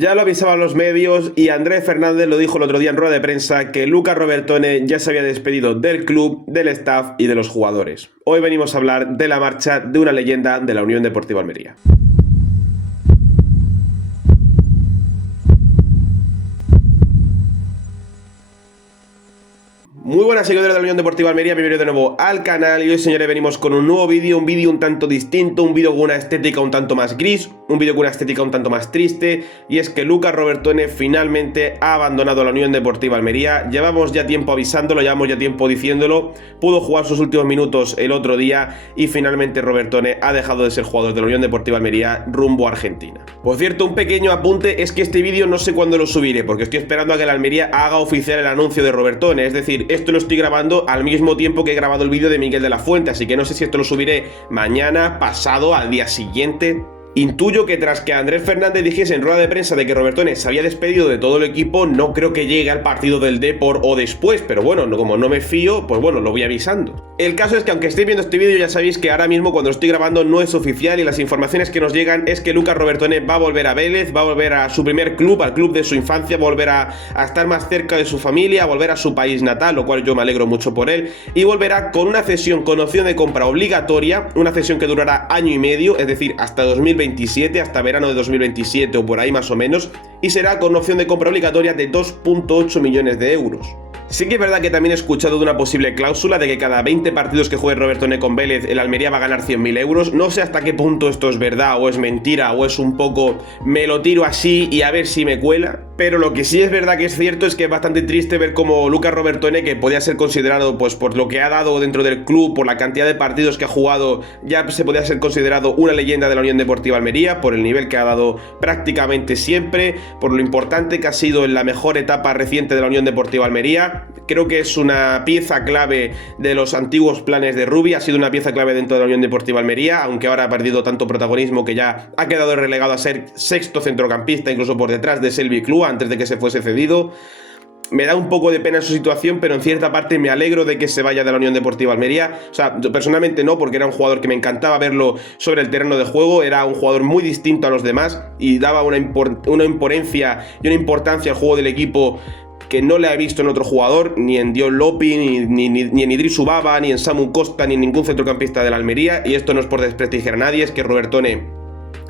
Ya lo avisaban los medios y Andrés Fernández lo dijo el otro día en rueda de prensa que Luca Robertone ya se había despedido del club, del staff y de los jugadores. Hoy venimos a hablar de la marcha de una leyenda de la Unión Deportiva Almería. Muy buenas seguidores de la Unión Deportiva Almería, bienvenidos de nuevo al canal y hoy, señores, venimos con un nuevo vídeo, un tanto distinto, un vídeo con una estética un tanto más gris, un vídeo con una estética un tanto más triste, y es que Luca Robertone finalmente ha abandonado la Unión Deportiva Almería. Llevamos ya tiempo avisándolo, llevamos ya tiempo diciéndolo, pudo jugar sus últimos minutos el otro día y finalmente Robertone ha dejado de ser jugador de la Unión Deportiva Almería rumbo a Argentina. Por cierto, un pequeño apunte, es que este vídeo no sé cuándo lo subiré, porque estoy esperando a que la Almería haga oficial el anuncio de Robertone, es decir, esto lo estoy grabando al mismo tiempo que he grabado el vídeo de Miguel de la Fuente, así que no sé si esto lo subiré mañana, pasado, al día siguiente. Intuyo que tras que Andrés Fernández dijese en rueda de prensa de que Robertone se había despedido de todo el equipo, no creo que llegue al partido del Depor o después, pero bueno, como no me fío, pues bueno, lo voy avisando. El caso es que aunque estéis viendo este vídeo, ya sabéis que ahora mismo cuando lo estoy grabando no es oficial y las informaciones que nos llegan es que Luca Robertone va a volver a Vélez, va a volver a su primer club, al club de su infancia, va a volver a estar más cerca de su familia, a volver a su país natal, lo cual yo me alegro mucho por él, y volverá con una cesión con opción de compra obligatoria, una cesión que durará año y medio, es decir, hasta 2027, hasta verano de 2027 o por ahí más o menos, y será con opción de compra obligatoria de 2,8 millones de euros. Sí que es verdad que también he escuchado de una posible cláusula de que cada 20 partidos que juegue Robertone con Vélez, el Almería va a ganar 100.000 euros. No sé hasta qué punto esto es verdad o es mentira o es un poco me lo tiro así y a ver si me cuela. Pero lo que sí es verdad que es cierto es que es bastante triste ver cómo Luca Robertone, que podía ser considerado pues por lo que ha dado dentro del club, por la cantidad de partidos que ha jugado, ya se podía ser considerado una leyenda de la Unión Deportiva Almería, por el nivel que ha dado prácticamente siempre, por lo importante que ha sido en la mejor etapa reciente de la Unión Deportiva Almería. Creo que es una pieza clave de los antiguos planes de Rubi, ha sido una pieza clave dentro de la Unión Deportiva Almería, aunque ahora ha perdido tanto protagonismo que ya ha quedado relegado a ser sexto centrocampista, incluso por detrás de Selvi Clua, antes de que se fuese cedido. Me da un poco de pena su situación, pero en cierta parte me alegro de que se vaya de la Unión Deportiva Almería. O sea, yo personalmente no, porque era un jugador que me encantaba verlo sobre el terreno de juego, era un jugador muy distinto a los demás y daba una imponencia y una importancia al juego del equipo que no le he visto en otro jugador, ni en Dion Lopi, ni en Idris Ubaba, ni en Samu Costa, ni en ningún centrocampista de la Almería, y esto no es por desprestigiar a nadie, es que Robertone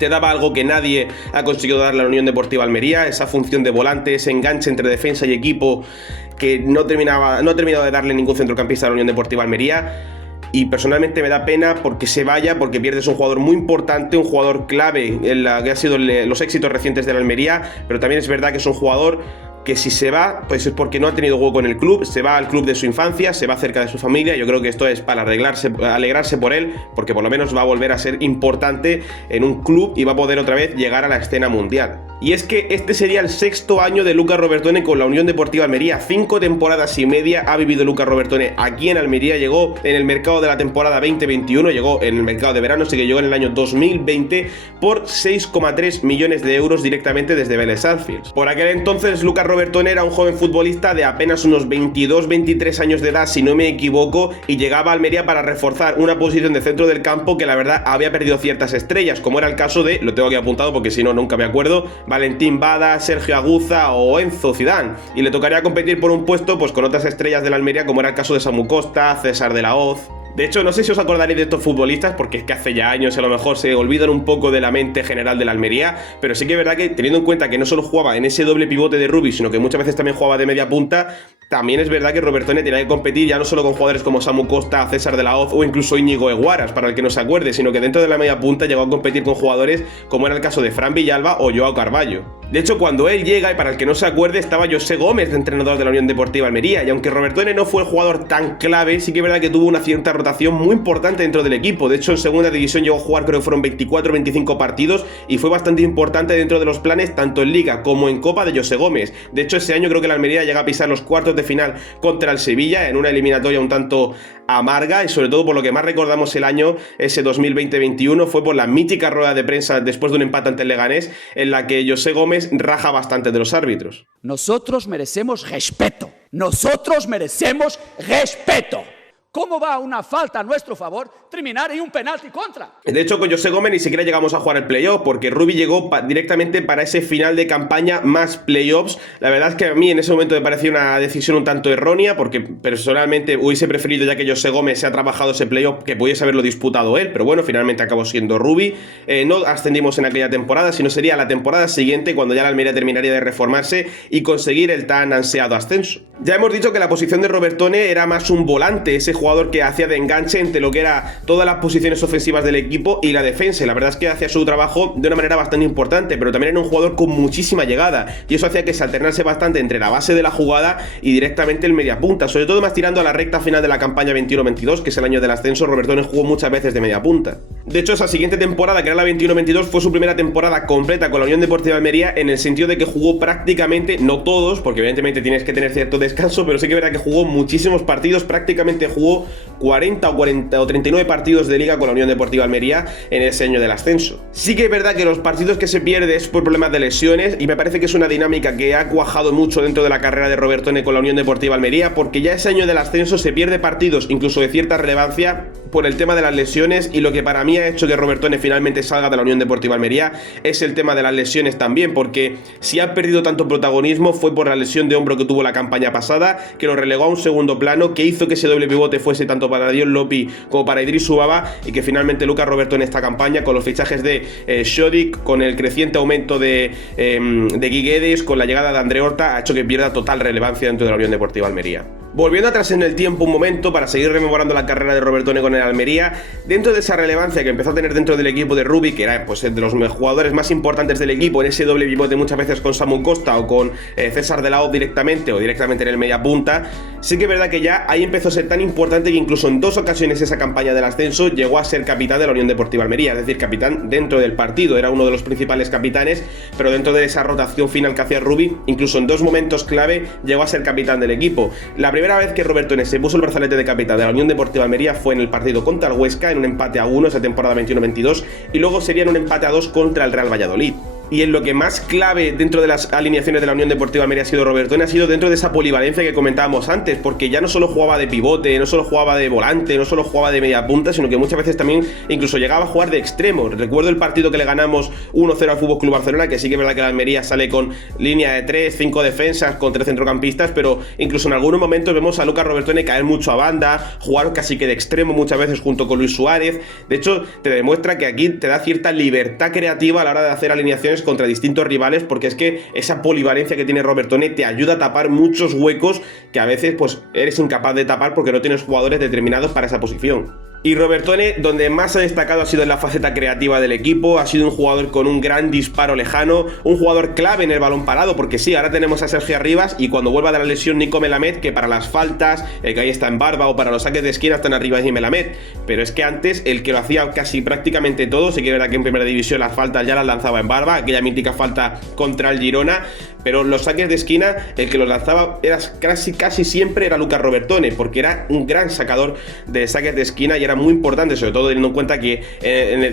te daba algo que nadie ha conseguido darle a la Unión Deportiva Almería, esa función de volante, ese enganche entre defensa y equipo que no ha terminado de darle ningún centrocampista a la Unión Deportiva Almería. Y personalmente me da pena porque se vaya, porque pierdes un jugador muy importante, un jugador clave en la que ha sido los éxitos recientes de la Almería, pero también es verdad que es un jugador que si se va, pues es porque no ha tenido hueco en el club, se va al club de su infancia, se va cerca de su familia. Yo creo que esto es para alegrarse por él, porque por lo menos va a volver a ser importante en un club y va a poder otra vez llegar a la escena mundial. Y es que este sería el sexto año de Luca Robertone con la Unión Deportiva Almería. 5 temporadas y media ha vivido Luca Robertone aquí en Almería. Llegó en el mercado de la temporada 2021, llegó en el mercado de verano, así que llegó en el año 2020 por 6,3 millones de euros directamente desde Vélez Sarsfield. Por aquel entonces Luca Robertone era un joven futbolista de apenas unos 22-23 años de edad, si no me equivoco, y llegaba a Almería para reforzar una posición de centro del campo que la verdad había perdido ciertas estrellas, como era el caso de, lo tengo aquí apuntado porque si no nunca me acuerdo, Valentín Bada, Sergio Aguza o Enzo Zidane, y le tocaría competir por un puesto pues con otras estrellas de la Almería como era el caso de Samu Costa, César de la Hoz. De hecho, no sé si os acordaréis de estos futbolistas porque es que hace ya años a lo mejor se olvidan un poco de la mente general de la Almería, pero sí que es verdad que teniendo en cuenta que no solo jugaba en ese doble pivote de Rubi, sino que muchas veces también jugaba de media punta, también es verdad que Robertone tenía que competir ya no solo con jugadores como Samu Costa, César de la Hoz o incluso Íñigo Eguaras, para el que no se acuerde, sino que dentro de la media punta llegó a competir con jugadores como era el caso de Fran Villalba o Joao Carballo. De hecho, cuando él llega, y para el que no se acuerde, estaba José Gómez de entrenador de la Unión Deportiva Almería, y aunque Robertone no fue el jugador tan clave, sí que es verdad que tuvo una cierta rotación muy importante dentro del equipo. De hecho, en segunda división llegó a jugar, creo que fueron 24 o 25 partidos, y fue bastante importante dentro de los planes, tanto en Liga como en Copa, de José Gómez. De hecho, ese año creo que la Almería llega a pisar los cuartos de final contra el Sevilla, en una eliminatoria un tanto amarga, y sobre todo por lo que más recordamos el año, ese 2020-21, fue por la mítica rueda de prensa después de un empate ante el Leganés, en la que José Gómez raja bastante de los árbitros. Nosotros merecemos respeto. Nosotros merecemos respeto. ¿Cómo va una falta a nuestro favor terminar en un penalti contra? De hecho, con José Gómez ni siquiera llegamos a jugar el playoff, porque Rubi llegó directamente para ese final de campaña más playoffs. La verdad es que a mí en ese momento me parecía una decisión un tanto errónea, porque personalmente hubiese preferido, ya que José Gómez se ha trabajado ese playoff, que pudiese haberlo disputado él, pero bueno, finalmente acabó siendo Rubi. No ascendimos en aquella temporada, sino sería la temporada siguiente, cuando ya la Almería terminaría de reformarse y conseguir el tan ansiado ascenso. Ya hemos dicho que la posición de Robertone era más un volante, ese jugador que hacía de enganche entre lo que era todas las posiciones ofensivas del equipo y la defensa, y la verdad es que hacía su trabajo de una manera bastante importante, pero también era un jugador con muchísima llegada, y eso hacía que se alternase bastante entre la base de la jugada y directamente el mediapunta, sobre todo más tirando a la recta final de la campaña 21-22, que es el año del ascenso. Robertone jugó muchas veces de mediapunta. De hecho, esa siguiente temporada, que era la 21-22, fue su primera temporada completa con la Unión Deportiva Almería, en el sentido de que jugó prácticamente, no todos, porque evidentemente tienes que tener cierto descanso, pero sí que es verdad que jugó muchísimos partidos, prácticamente jugó 40 o 39 partidos de liga con la Unión Deportiva Almería en ese año del ascenso. Sí que es verdad que los partidos que se pierde es por problemas de lesiones, y me parece que es una dinámica que ha cuajado mucho dentro de la carrera de Robertone con la Unión Deportiva Almería, porque ya ese año del ascenso se pierde partidos incluso de cierta relevancia por el tema de las lesiones, y lo que para mí ha hecho que Robertone finalmente salga de la Unión Deportiva Almería es el tema de las lesiones también, porque si ha perdido tanto protagonismo fue por la lesión de hombro que tuvo la campaña pasada, que lo relegó a un segundo plano, que hizo que ese doble pivote fuese tanto para Dion Lopi como para Idris Ubaba, y que finalmente Lucas Robertone en esta campaña, con los fichajes de Shodik, con el creciente aumento de Guy Guedes, con la llegada de André Horta, ha hecho que pierda total relevancia dentro de la Unión Deportiva Almería. Volviendo atrás en el tiempo un momento para seguir rememorando la carrera de Robertone con el Almería, dentro de esa relevancia que empezó a tener dentro del equipo de Rubi, que era pues de los jugadores más importantes del equipo, en ese doble pivote muchas veces con Samu Costa o con César de la Hoz directamente, o directamente en el media punta, sí que es verdad que ya ahí empezó a ser tan importante que incluso en 2 ocasiones esa campaña del ascenso llegó a ser capitán de la Unión Deportiva Almería, es decir, capitán dentro del partido, era uno de los principales capitanes, pero dentro de esa rotación final que hacía Rubi, incluso en 2 momentos clave llegó a ser capitán del equipo. La primera vez que Robertone se puso el brazalete de capitán de la Unión Deportiva Almería fue en el partido contra el Huesca, en un empate a 1 esa temporada 21-22, y luego sería en un empate a 2 contra el Real Valladolid. Y en lo que más clave dentro de las alineaciones de la Unión Deportiva Almería ha sido Robertone, ha sido dentro de esa polivalencia que comentábamos antes, porque ya no solo jugaba de pivote, no solo jugaba de volante, no solo jugaba de media punta, sino que muchas veces también incluso llegaba a jugar de extremo. Recuerdo el partido que le ganamos 1-0 al FC Barcelona, que sí que es verdad que la Almería sale con línea de 3, 5 defensas, con 3 centrocampistas, pero incluso en algunos momentos vemos a Lucas Robertone caer mucho a banda, jugar casi que de extremo muchas veces junto con Luis Suárez. De hecho, te demuestra que aquí te da cierta libertad creativa a la hora de hacer alineaciones contra distintos rivales, porque es que esa polivalencia que tiene Robertone te ayuda a tapar muchos huecos que a veces pues eres incapaz de tapar porque no tienes jugadores determinados para esa posición. Y Robertone, donde más ha destacado ha sido en la faceta creativa del equipo, ha sido un jugador con un gran disparo lejano, un jugador clave en el balón parado, porque sí, ahora tenemos a Sergio Arribas, y cuando vuelva de la lesión Nico Melamed, que para las faltas, el que ahí está en Barba, o para los saques de esquina están Arribas y Melamed, pero es que antes el que lo hacía casi prácticamente todo, sí que era que en primera división las faltas ya las lanzaba en Barba, aquella mítica falta contra el Girona, pero los saques de esquina, el que los lanzaba era casi siempre era Lucas Robertone, porque era un gran sacador de saques de esquina y era muy importante, sobre todo teniendo en cuenta que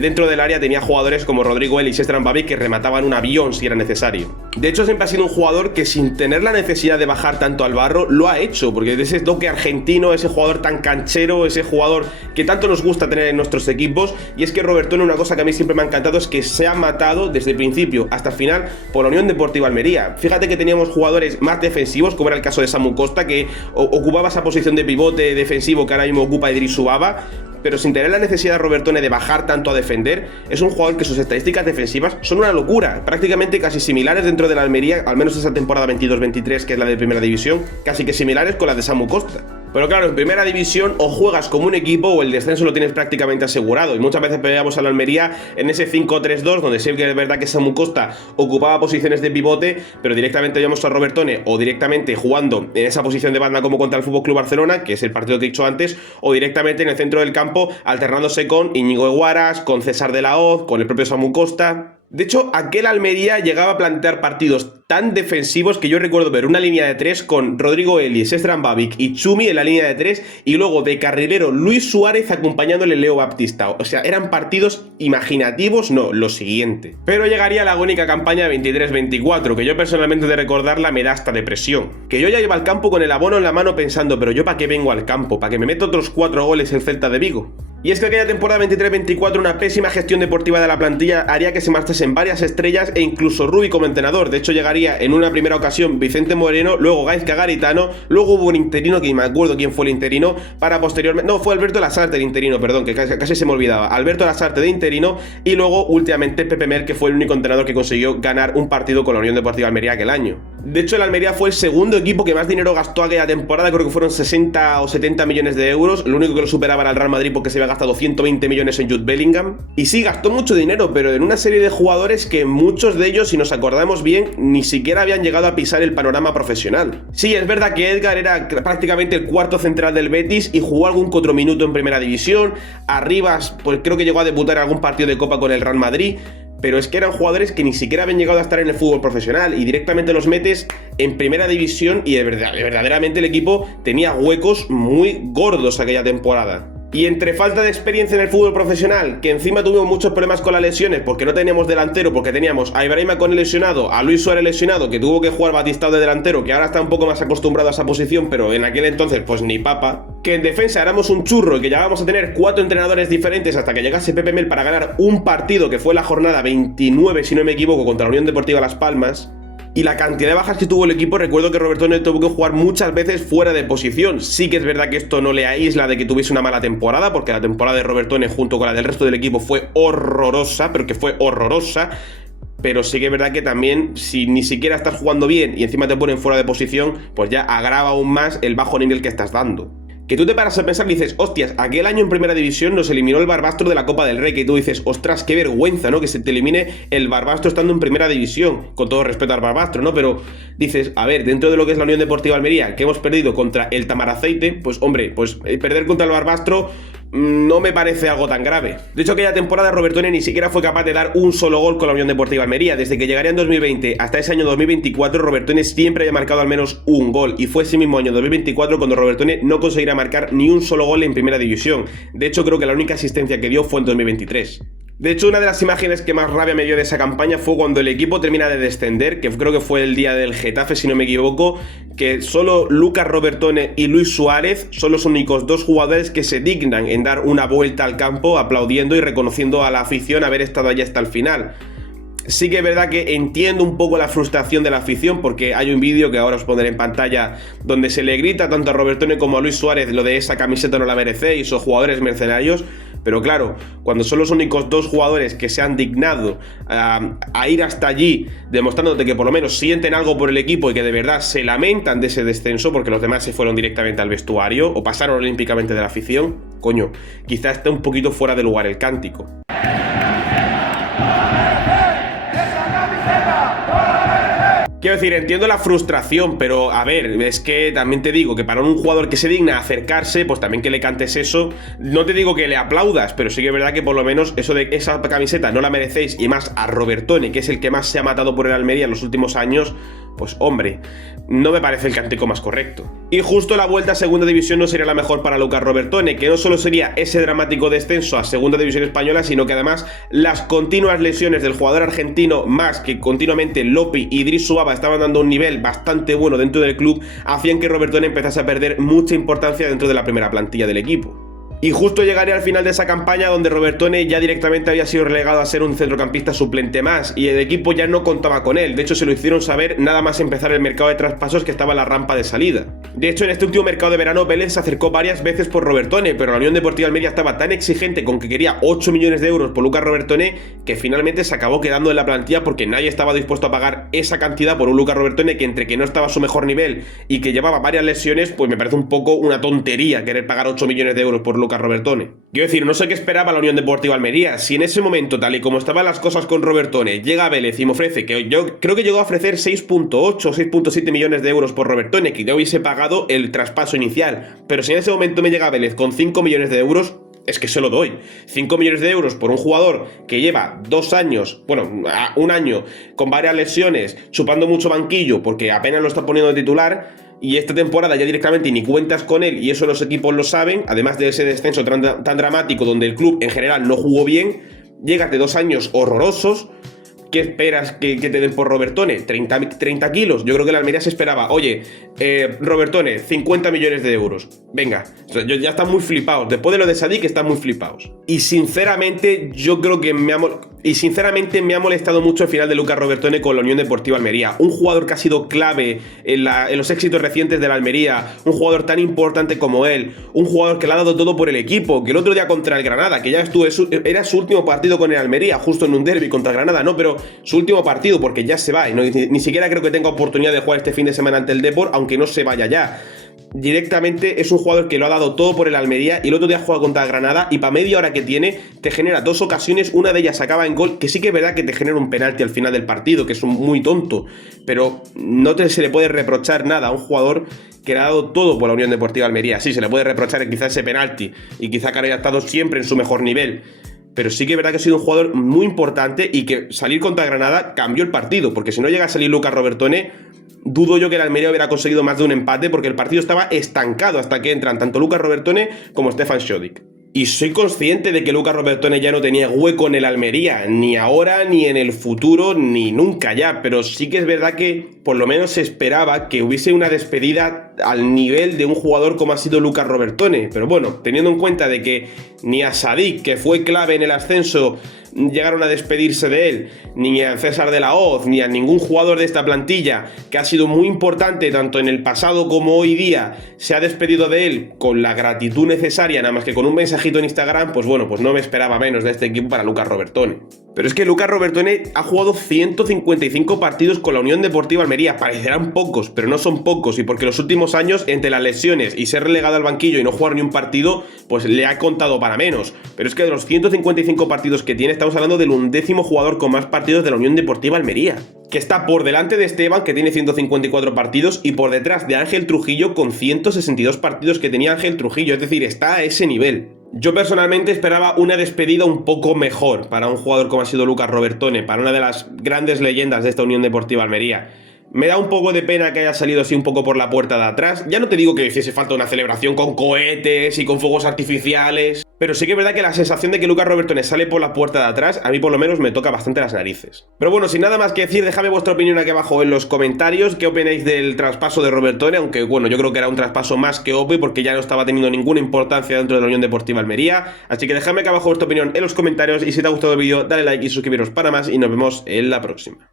dentro del área tenía jugadores como Rodrigo Ellis y Estran Babi que remataban un avión si era necesario. De hecho, siempre ha sido un jugador que, sin tener la necesidad de bajar tanto al barro, lo ha hecho, porque de ese toque argentino, ese jugador tan canchero, ese jugador que tanto nos gusta tener en nuestros equipos. Y es que Robertone, una cosa que a mí siempre me ha encantado es que se ha matado desde el principio hasta el final por la Unión Deportiva Almería. Fíjate que teníamos jugadores más defensivos, como era el caso de Samu Costa, que ocupaba esa posición de pivote defensivo que ahora mismo ocupa Idris Ubaba, pero sin tener la necesidad de Robertone de bajar tanto a defender. Es un jugador que sus estadísticas defensivas son una locura, prácticamente casi similares dentro de la Almería, al menos esa temporada 22-23, que es la de primera división, casi que similares con las de Samu Costa. Pero claro, en primera división o juegas como un equipo o el descenso lo tienes prácticamente asegurado, y muchas veces peleamos a la Almería en ese 5-3-2, donde sí que es verdad que Samu Costa ocupaba posiciones de pivote, pero directamente veíamos a Robertone o directamente jugando en esa posición de banda como contra el FC Barcelona, que es el partido que he dicho antes, o directamente en el centro del campo alternándose con Íñigo Eguaras, con César de la Hoz, con el propio Samu Costa. De hecho, aquel Almería llegaba a plantear partidos tan defensivos que yo recuerdo ver una línea de 3 con Rodrigo Ellis, Estran Babic y Chumi en la línea de 3 y luego de carrilero Luis Suárez acompañándole Leo Baptista. O sea, eran partidos imaginativos, no, lo siguiente. Pero llegaría la agónica campaña 23-24, que yo personalmente de recordarla me da hasta depresión. Que yo ya iba al campo con el abono en la mano pensando, pero yo ¿para qué vengo al campo? ¿Para que me meta otros 4 goles el Celta de Vigo? Y es que aquella temporada 23-24 una pésima gestión deportiva de la plantilla haría que se marchasen varias estrellas e incluso Rubi como entrenador. De hecho llegaría en una primera ocasión Vicente Moreno, luego Gaizka Garitano, luego hubo un interino que ni me acuerdo quién fue el interino, para posteriormente... No, fue Alberto Lasarte el interino, perdón, que casi se me olvidaba. Alberto Lasarte de interino y luego últimamente Pepe Mel, que fue el único entrenador que consiguió ganar un partido con la Unión Deportiva Almería aquel año. De hecho el Almería fue el segundo equipo que más dinero gastó aquella temporada, creo que fueron 60 o 70 millones de euros, lo único que lo superaba era el Real Madrid porque se había gastado 120 millones en Jude Bellingham. Y sí, gastó mucho dinero, pero en una serie de jugadores que muchos de ellos, si nos acordamos bien, ni siquiera habían llegado a pisar el panorama profesional. Sí, es verdad que Edgar era prácticamente el cuarto central del Betis y jugó algún que otro minuto en primera división. Arribas, pues creo que llegó a debutar en algún partido de Copa con el Real Madrid. Pero es que eran jugadores que ni siquiera habían llegado a estar en el fútbol profesional y directamente los metes en primera división y verdaderamente el equipo tenía huecos muy gordos aquella temporada. Y entre falta de experiencia en el fútbol profesional, que encima tuvimos muchos problemas con las lesiones porque no teníamos delantero, porque teníamos a Ibrahima Koné lesionado, a Luis Suárez lesionado, que tuvo que jugar Batistao de delantero, que ahora está un poco más acostumbrado a esa posición, pero en aquel entonces pues ni papa, que en defensa éramos un churro y que llegábamos a tener 4 entrenadores diferentes hasta que llegase Pepe Mel para ganar un partido que fue la jornada 29, si no me equivoco, contra la Unión Deportiva Las Palmas. Y la cantidad de bajas que tuvo el equipo, recuerdo que Robertone tuvo que jugar muchas veces fuera de posición. Sí que es verdad que esto no le aísla de que tuviese una mala temporada, porque la temporada de Robertone junto con la del resto del equipo fue horrorosa, pero que fue horrorosa. Pero sí que es verdad que también, si ni siquiera estás jugando bien y encima te ponen fuera de posición, pues ya agrava aún más el bajo nivel que estás dando. Que tú te paras a pensar y dices, hostias, aquel año en primera división nos eliminó el Barbastro de la Copa del Rey, que tú dices, ostras, qué vergüenza, ¿no? Que se te elimine el Barbastro estando en primera división, con todo respeto al Barbastro, ¿no? Pero dices, a ver, dentro de lo que es la Unión Deportiva Almería, que hemos perdido contra el Tamaraceite, pues hombre, pues perder contra el Barbastro no me parece algo tan grave. De hecho, aquella temporada Robertone ni siquiera fue capaz de dar un solo gol con la Unión Deportiva Almería. Desde que llegaría en 2020 hasta ese año 2024, Robertone siempre había marcado al menos un gol. Y fue ese mismo año 2024 cuando Robertone no conseguirá marcar ni un solo gol en primera división. De hecho, creo que la única asistencia que dio fue en 2023. De hecho, una de las imágenes que más rabia me dio de esa campaña fue cuando el equipo termina de descender, que creo que fue el día del Getafe, si no me equivoco, que solo Lucas Robertone y Luis Suárez son los únicos 2 jugadores que se dignan en dar una vuelta al campo aplaudiendo y reconociendo a la afición haber estado allí hasta el final. Sí que es verdad que entiendo un poco la frustración de la afición, porque hay un vídeo que ahora os pondré en pantalla donde se le grita tanto a Robertone como a Luis Suárez lo de esa camiseta no la merecéis o jugadores mercenarios. Pero claro, cuando son los únicos 2 jugadores que se han dignado a ir hasta allí, demostrándote que por lo menos sienten algo por el equipo y que de verdad se lamentan de ese descenso, porque los demás se fueron directamente al vestuario o pasaron olímpicamente de la afición, coño, quizás esté un poquito fuera de lugar el cántico. Quiero decir, entiendo la frustración, pero a ver, es que también te digo que para un jugador que se digna acercarse, pues también que le cantes eso. No te digo que le aplaudas, pero sí que es verdad que por lo menos eso de esa camiseta no la merecéis, y más a Robertone, que es el que más se ha matado por el Almería en los últimos años, pues hombre, no me parece el cántico más correcto. Y justo la vuelta a segunda división no sería la mejor para Lucas Robertone, que no solo sería ese dramático descenso a segunda división española, sino que además las continuas lesiones del jugador argentino, más que continuamente Lopi y Idriss Subaba estaban dando un nivel bastante bueno dentro del club, hacían que Robertone empezase a perder mucha importancia dentro de la primera plantilla del equipo. Y justo llegaría al final de esa campaña donde Robertone ya directamente había sido relegado a ser un centrocampista suplente más y el equipo ya no contaba con él. De hecho, se lo hicieron saber nada más empezar el mercado de traspasos, que estaba en la rampa de salida. De hecho, en este último mercado de verano, Vélez se acercó varias veces por Robertone, pero la Unión Deportiva Almería estaba tan exigente con que quería 8 millones de euros por Lucas Robertone que finalmente se acabó quedando en la plantilla porque nadie estaba dispuesto a pagar esa cantidad por un Lucas Robertone que, entre que no estaba a su mejor nivel y que llevaba varias lesiones, pues me parece un poco una tontería querer pagar 8 millones de euros por Lucas Robertone. Quiero decir, no sé qué esperaba la Unión Deportiva Almería. Si en ese momento, tal y como estaban las cosas con Robertone, llega Vélez y me ofrece, que yo creo que llegó a ofrecer 6.8 o 6.7 millones de euros por Robertone, que yo hubiese pagado el traspaso inicial, pero si en ese momento me llega Vélez con 5 millones de euros, es que se lo doy. 5 millones de euros por un jugador que lleva 2 años, bueno, un año, con varias lesiones, chupando mucho banquillo porque apenas lo está poniendo de titular, y esta temporada ya directamente ni cuentas con él, y eso los equipos lo saben, además de ese descenso tan dramático donde el club en general no jugó bien, llegas de 2 años horrorosos. ¿Qué esperas que te den por Robertone? 30 kilos. Yo creo que la Almería se esperaba, oye, Robertone, 50 millones de euros. Venga, o sea, ya están muy flipados. Después de lo de Sadik están muy flipados. Y sinceramente, yo creo que me ha molestado mucho el final de Lucas Robertone con la Unión Deportiva Almería. Un jugador que ha sido clave en los éxitos recientes de la Almería, un jugador tan importante como él, un jugador que le ha dado todo por el equipo, que el otro día contra el Granada, que ya era su último partido con el Almería, justo en un derbi contra el Granada, no, pero su último partido, porque ya se va, y ni siquiera creo que tenga oportunidad de jugar este fin de semana ante el Depor, aunque no se vaya ya. Directamente es un jugador que lo ha dado todo por el Almería, y el otro día juega contra el Granada y para media hora que tiene te genera 2 ocasiones, una de ellas acaba en gol, que sí que es verdad que te genera un penalti al final del partido, que es muy tonto, pero no se le puede reprochar nada a un jugador que le ha dado todo por la Unión Deportiva Almería. Sí, se le puede reprochar quizás ese penalti y quizá que haya estado siempre en su mejor nivel, pero sí que es verdad que ha sido un jugador muy importante y que salir contra Granada cambió el partido, porque si no llega a salir Lucas Robertone, dudo yo que el Almería hubiera conseguido más de un empate, porque el partido estaba estancado hasta que entran tanto Lucas Robertone como Stefan Šodić. Y soy consciente de que Lucas Robertone ya no tenía hueco en el Almería, ni ahora, ni en el futuro, ni nunca ya, pero sí que es verdad que por lo menos se esperaba que hubiese una despedida al nivel de un jugador como ha sido Lucas Robertone. Pero bueno, teniendo en cuenta de que ni a Sadik, que fue clave en el ascenso, llegaron a despedirse de él, ni a César de la Hoz, ni a ningún jugador de esta plantilla que ha sido muy importante tanto en el pasado como hoy día, se ha despedido de él con la gratitud necesaria, nada más que con un mensajito en Instagram, pues bueno, pues no me esperaba menos de este equipo para Lucas Robertone. Pero es que Lucas Robertone ha jugado 155 partidos con la Unión Deportiva Almería. Parecerán pocos, pero no son pocos, y porque los últimos años, entre las lesiones y ser relegado al banquillo y no jugar ni un partido, pues le ha contado para menos. Pero es que de los 155 partidos que tiene, estamos hablando del 11º jugador con más partidos de la Unión Deportiva Almería, que está por delante de Esteban, que tiene 154 partidos, y por detrás de Ángel Trujillo, con 162 partidos que tenía Ángel Trujillo. Es decir, está a ese nivel. Yo personalmente esperaba una despedida un poco mejor para un jugador como ha sido Lucas Robertone, para una de las grandes leyendas de esta Unión Deportiva Almería. Me da un poco de pena que haya salido así un poco por la puerta de atrás. Ya no te digo que hiciese falta una celebración con cohetes y con fuegos artificiales, pero sí que es verdad que la sensación de que Lucas Robertone sale por la puerta de atrás, a mí por lo menos me toca bastante las narices. Pero bueno, sin nada más que decir, dejadme vuestra opinión aquí abajo en los comentarios. ¿Qué opináis del traspaso de Robertone? Aunque bueno, yo creo que era un traspaso más que obvio, porque ya no estaba teniendo ninguna importancia dentro de la Unión Deportiva Almería. Así que dejadme aquí abajo vuestra opinión en los comentarios, y si te ha gustado el vídeo, dale like y suscribiros para más, y nos vemos en la próxima.